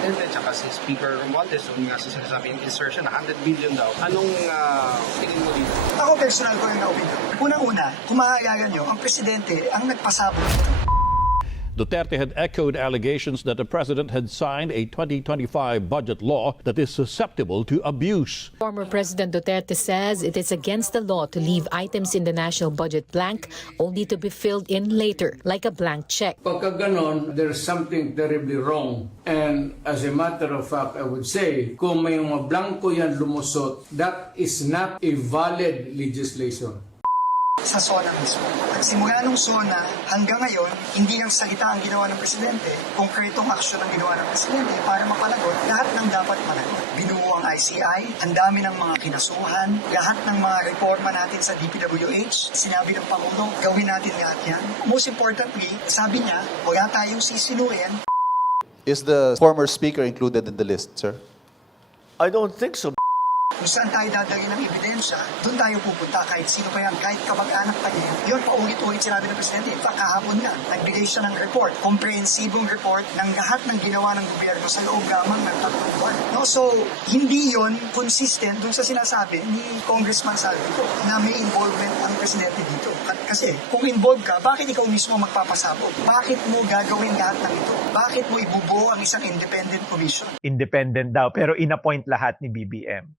Presidente at si Speaker Romualdez yung nga sa sinasabing insertion na 100 billion daw. Anong tingin mo dito? Ako personal ko yung opinion. Unang-una, kung maaalala nyo, ang Presidente ang nagpasabog nito. Duterte had echoed allegations that the president had signed a 2025 budget law that is susceptible to abuse. Former President Duterte says it is against the law to leave items in the national budget blank only to be filled in later, like a blank check. Pagka ganon, there's something terribly wrong. And as a matter of fact, I would say, kung may mga blanco yan lumusot, that is not a valid legislation. Sa SONA mismo. At simula nung SONA hanggang ngayon, hindi lang salita ang ginawa ng Presidente, konkretong aksyon ang ginawa ng Presidente para mapalagot lahat ng dapat panagot. Binuo ang ICI, ang dami ng mga kinasuhan, lahat ng mga reforma natin sa DPWH, sinabi ng Pangulo, gawin natin lahat yan. Most importantly, sabi niya, wala tayong sisinuin. Is the former speaker included in the list, sir? I don't think so. Kung saan tayo dadalhin ng ebidensya, doon tayo pupunta kahit sino pa yan, kahit kamag-anak pa niya. Yun, paulit-ulit sinabi ng Presidente. In fact, kahapon nga, nagbigay siya ng report, komprehensibong report ng lahat ng ginawa ng gobyerno sa loob lamang ng 3 buwan. No? So, hindi yun consistent dun sa sinasabi ni Congressman Saldico na may involvement ang Presidente dito. Kasi kung involved ka, bakit ikaw mismo magpapasabog? Bakit mo gagawin lahat ng ito? Bakit mo ibubuo ang isang independent commission? Independent daw, pero inappoint lahat ni BBM.